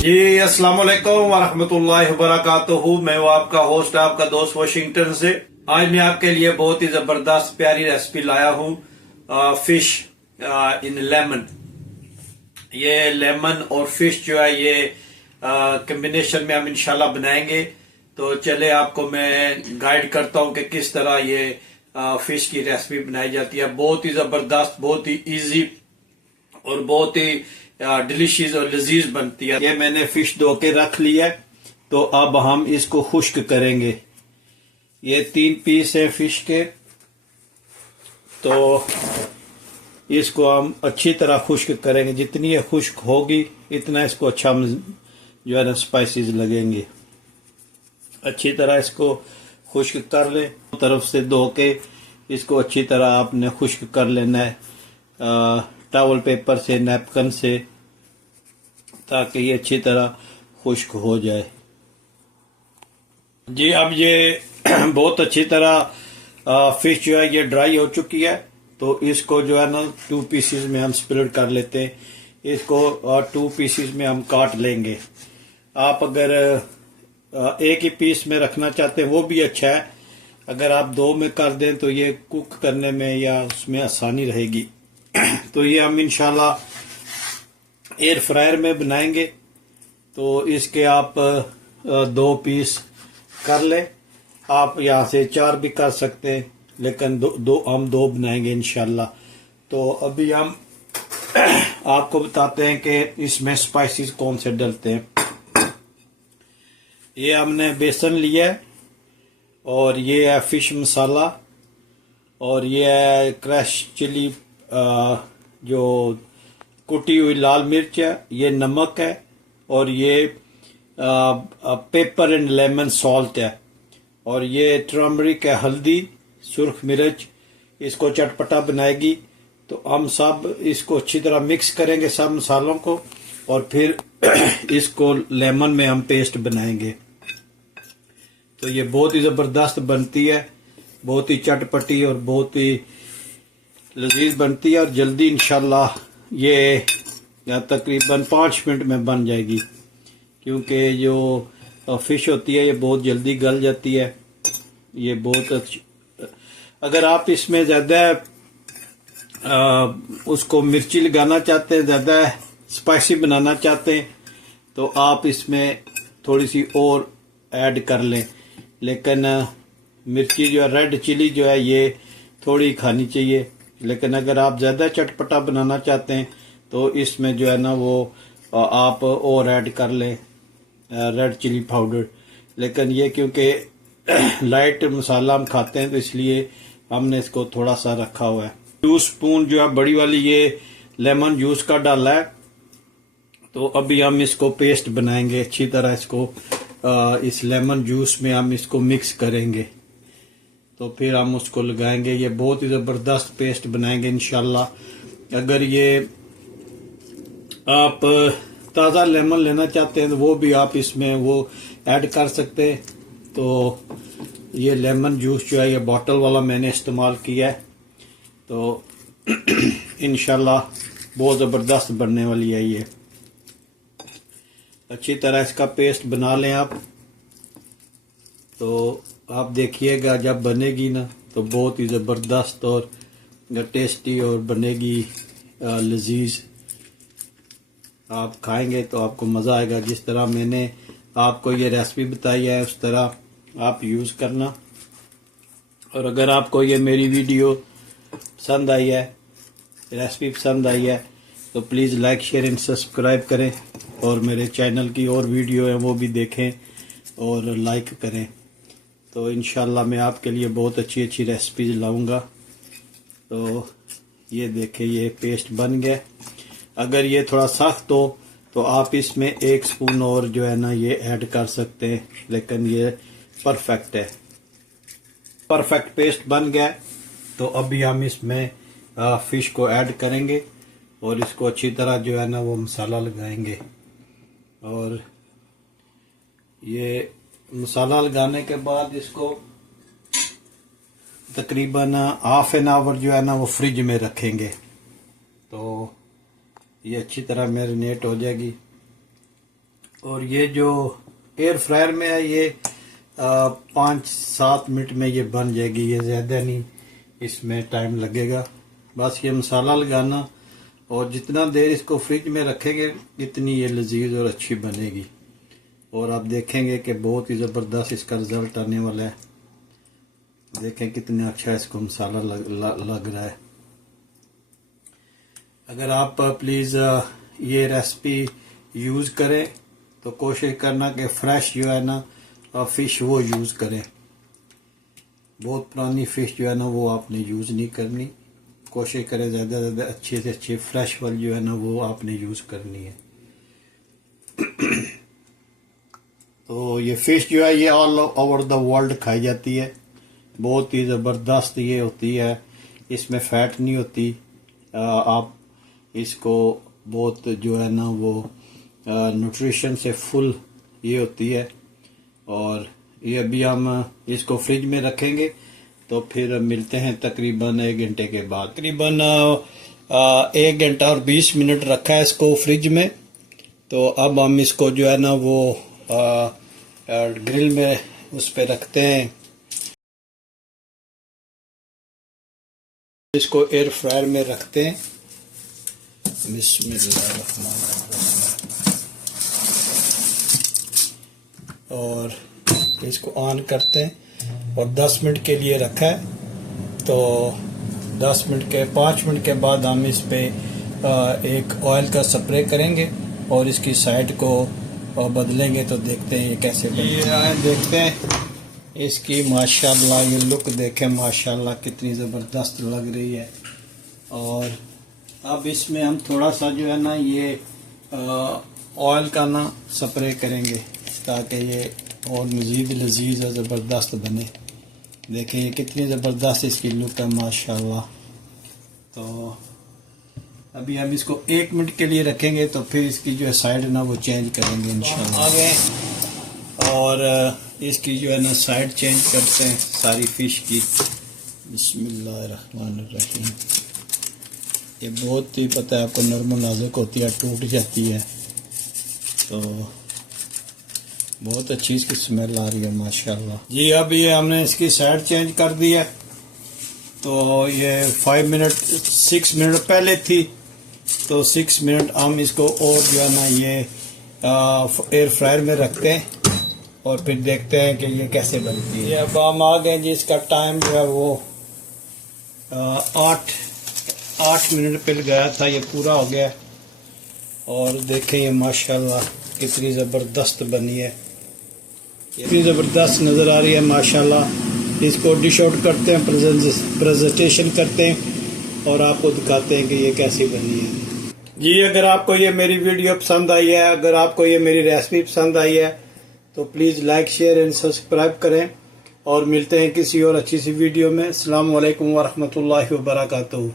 जी अस्सलाम वालेकुम वरहमतुल्लाहि वबरकातुहू। मैं हूँ आपका होस्ट, आपका दोस्त वाशिंगटन से। आज मैं आपके लिए बहुत ही जबरदस्त प्यारी रेसिपी लाया हूँ, फिश इन लेमन। ये लेमन और फिश जो है ये कॉम्बिनेशन में हम इंशाल्लाह बनाएंगे। तो चले आपको मैं गाइड करता हूँ कि किस तरह ये फिश की रेसिपी बनाई जाती है। बहुत ही जबरदस्त, बहुत ही इजी और बहुत ही डिलीशियस और लजीज बनती है। ये मैंने फिश धो के रख लिया है, तो अब हम इसको खुश्क करेंगे। ये 3 पीस है फिश के, तो इसको हम अच्छी तरह खुश्क करेंगे। जितनी ये खुश्क होगी इतना इसको अच्छा जो है ना स्पाइसेस लगेंगे। अच्छी तरह इसको खुश्क कर ले, तरफ से धो के इसको अच्छी तरह आपने खुश्क कर लेना है टॉवल पेपर से, नैपकिन से, ताकि ये अच्छी तरह खुश्क हो जाए। जी अब ये बहुत अच्छी तरह फिश जो है ये ड्राई हो चुकी है, तो इसको जो है ना 2 पीसेस में हम स्प्लिट कर लेते हैं। इसको 2 पीसेस में हम काट लेंगे। आप अगर एक ही पीस में रखना चाहते हैं वो भी अच्छा है। अगर आप 2 में कर दें तो ये कुक करने में या उसमें आसानी रहेगी। तो ये हम इंशाल्लाह एयर फ्रायर में बनाएंगे, तो इसके आप 2 पीस कर ले। आप यहाँ से 4 भी कर सकते हैं, लेकिन हम 2 बनाएंगे इंशाल्लाह। तो अभी हम आपको बताते हैं कि इसमें स्पाइसेस कौन से डलते हैं। ये हमने बेसन लिया है, और ये है फिश मसाला, और ये है क्रश चिली, जो कुटी हुई लाल मिर्च है, ये नमक है, और ये पेपर एंड लेमन सॉल्ट है, और ये टर्मरिक है, हल्दी, सुर्ख मिर्च। इसको चटपटा बनाएगी। तो हम सब इसको अच्छी तरह मिक्स करेंगे सब मसालों को, और फिर इसको लेमन में हम पेस्ट बनाएंगे। तो ये बहुत ही जबरदस्त बनती है, बहुत ही चटपटी और बहुत ही लजीज बनती है, और जल्दी इंशाल्लाह ये तकरीबन 5 मिनट में बन जाएगी, क्योंकि जो फिश होती है ये बहुत जल्दी गल जाती है। ये बहुत अच्छी। अगर आप इसमें ज़्यादा उसको मिर्ची लगाना चाहते हैं, ज़्यादा स्पाइसी बनाना चाहते हैं, तो आप इसमें थोड़ी सी और ऐड कर लें। लेकिन मिर्ची जो है, रेड चिली जो है, ये थोड़ी खानी चाहिए। लेकिन अगर आप ज़्यादा चटपटा बनाना चाहते हैं तो इसमें जो है ना वो आप और ऐड कर लें रेड चिली पाउडर। लेकिन ये क्योंकि लाइट मसाला हम खाते हैं, तो इसलिए हमने इसको थोड़ा सा रखा हुआ है। 2 स्पून जो है बड़ी वाली ये लेमन जूस का डाला है। तो अभी हम इसको पेस्ट बनाएंगे अच्छी तरह। इसको इस लेमन जूस में हम इसको मिक्स करेंगे, तो फिर हम उसको लगाएंगे। ये बहुत ही ज़बरदस्त पेस्ट बनाएंगे इंशाल्लाह। अगर ये आप ताज़ा लेमन लेना चाहते हैं तो वो भी आप इसमें वो ऐड कर सकते हैं। तो ये लेमन जूस जो है ये बॉटल वाला मैंने इस्तेमाल किया है। तो इंशाल्लाह बहुत ज़बरदस्त बनने वाली है ये। अच्छी तरह इसका पेस्ट बना लें आप। तो आप देखिएगा जब बनेगी ना, तो बहुत ही ज़बरदस्त और टेस्टी और बनेगी लजीज। आप खाएंगे तो आपको मज़ा आएगा। जिस तरह मैंने आपको ये रेसिपी बताई है उस तरह आप यूज़ करना। और अगर आपको ये मेरी वीडियो पसंद आई है, रेसिपी पसंद आई है, तो please like, share and subscribe करें, और मेरे चैनल की और वीडियो है वो भी देखें और लाइक करें। तो इंशाल्लाह मैं आपके लिए बहुत अच्छी अच्छी रेसिपीज लाऊंगा। तो ये देखें, ये पेस्ट बन गया। अगर ये थोड़ा सख्त हो तो आप इसमें 1 स्पून और जो है ना ये ऐड कर सकते हैं, लेकिन ये परफेक्ट है। परफेक्ट पेस्ट बन गया। तो अभी हम इसमें फिश को ऐड करेंगे, और इसको अच्छी तरह जो है ना वो मसाला लगाएंगे। और ये मसाला लगाने के बाद इसको तकरीबन ½ एन आवर जो है ना वो फ्रिज में रखेंगे। तो ये अच्छी तरह मैरिनेट हो जाएगी। और ये जो एयर फ्रायर में है ये 5-7 मिनट में ये बन जाएगी, ये ज़्यादा नहीं इसमें टाइम लगेगा। बस ये मसाला लगाना और जितना देर इसको फ्रिज में रखेंगे इतनी ये लजीज और अच्छी बनेगी। और आप देखेंगे कि बहुत ही ज़बरदस्त इसका रिज़ल्ट आने वाला है। देखें कितना अच्छा इसको मसाला लग रहा है। अगर आप प्लीज़ ये रेसिपी यूज़ करें तो कोशिश करना कि फ्रेश जो है ना फ़िश वो यूज़ करें। बहुत पुरानी फ़िश जो है ना वो आपने यूज़ नहीं करनी। कोशिश करें ज़्यादा से ज़्यादा अच्छे से अच्छी फ्रेश वाली जो है ना वो आपने यूज़ करनी है। तो ये फ़िश जो है ये ऑल ओवर द वर्ल्ड खाई जाती है। बहुत ही ज़बरदस्त ये होती है, इसमें फ़ैट नहीं होती। आप इसको बहुत जो है ना वो न्यूट्रिशन से फुल ये होती है। और ये अभी हम इसको फ्रिज में रखेंगे तो फिर मिलते हैं तकरीबन 1 घंटे के बाद। तकरीबन 1 घंटा और 20 मिनट रखा है इसको फ्रिज में। तो अब हम इसको जो है ना वो ग्रिल में उस पर रखते हैं। इसको एयर फ्रायर में रखते हैं। और इसको ऑन करते हैं और 10 मिनट के लिए रखा है। तो 5 मिनट के बाद हम इस पे एक ऑयल का स्प्रे करेंगे और इसकी साइड को बदलेंगे। तो देखते हैं ये कैसे देखते हैं इसकी माशाल्लाह ये लुक देखें, माशाल्लाह कितनी ज़बरदस्त लग रही है। और अब इसमें हम थोड़ा सा जो है ना ये ऑयल का ना स्प्रे करेंगे ताकि ये और मज़ीद लजीज और ज़बरदस्त बने। देखें ये कितनी ज़बरदस्त इसकी लुक है माशाल्लाह। तो अभी हम इसको 1 मिनट के लिए रखेंगे तो फिर इसकी जो है साइड ना वो चेंज करेंगे इंशाल्लाह। आगे और इसकी जो है ना साइड चेंज करते हैं सारी फ़िश की। बिस्मिल्लाहिर्रहमानिर्रहीम। ये बहुत ही पता है आपको नरम नाजुक होती है, टूट जाती है। तो बहुत अच्छी इसकी स्मेल आ रही है माशाल्लाह जी। अब ये हमने इसकी साइड चेंज कर दी है। तो ये 6 मिनट पहले थी तो 6 मिनट हम इसको और जो है ना ये एयर फ्रायर में रखते हैं और फिर देखते हैं कि ये कैसे बनती है। अब हम आ गए जी, इसका टाइम जो है वो 8 मिनट पे गया था, ये पूरा हो गया। और देखें ये माशाल्लाह कितनी ज़बरदस्त बनी है, इतनी ज़बरदस्त नज़र आ रही है माशाल्लाह। इसको डिश आउट करते हैं, प्रेजेंटेशन करते हैं और आपको दिखाते हैं कि ये कैसी बनी है जी। अगर आपको ये मेरी वीडियो पसंद आई है, अगर आपको ये मेरी रेसिपी पसंद आई है तो please like share and subscribe करें। और मिलते हैं किसी और अच्छी सी वीडियो में। अस्सलाम वालेकुम वरहमतुल्लाहि वबरकातुहू।